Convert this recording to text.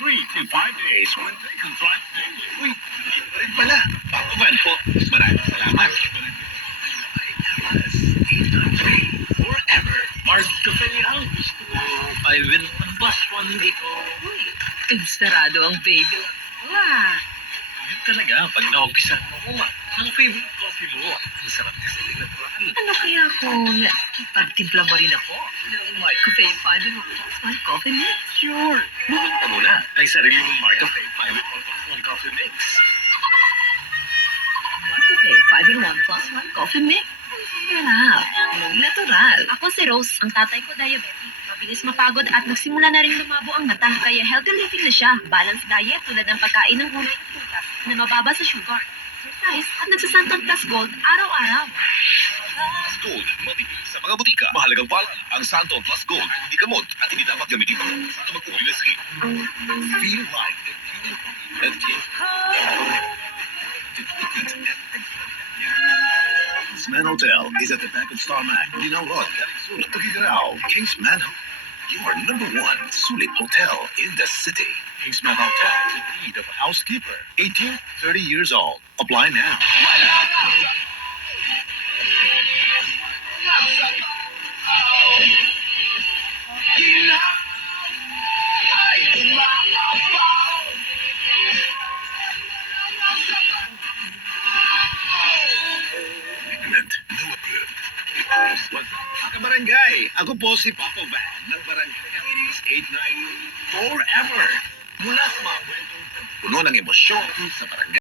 3 to 5 days when they can drive daily. Uy, ito rin pala. Paco Van po. Maraming salamat. Forever. Mark Cafe House. 5 in 1 plus 1 dito. Uy, inspirado ang baby. Wow! Yun talaga, pag na-officean mo, ang favorite coffee mo. Ang sarap kasi natural. Ano kaya kung pagtimpla mo rin ako ng Mark Cafe 5 in 1 coffee mix? Sure. Bumili ka muna. Ay sarili mong Mark Cafe 5 in 1 plus 1 coffee mix. Mark Cafe 5 in 1 plus 1 coffee mix? Sarap. Natural. Ako si Rose, ang tatay ko diabetic. Mabilis mapagod at nagsimula na rin lumabo ang mata. Kaya healthy living na siya. Balanced diet tulad ng pagkain ng gulay at prutas na mababa sa sugar. Exercise at nagsasanton plus gold araw-araw. Plus Gold. Mabibili sa mga butika. Mahalagang paalala. Ang Santon Plus Gold. Hindi gamot at hindi dapat gamitin pang sana mag-uli na skin. Feel like the king and king. Kingsman Hotel is at the back of Star Mac. You know what? Sulit Tugigaraw. Kingsman Hotel. Your number one Sulit Hotel in the city. Kingsman Hotel is in need of a housekeeper. 18, 30 years old. Apply now. Agreement. No approved. Kabarangay, ako po si Paco Van ng Barangay Ladies 890 Forever. Mula sa mga kwentong puno ng emosyon sa barangay.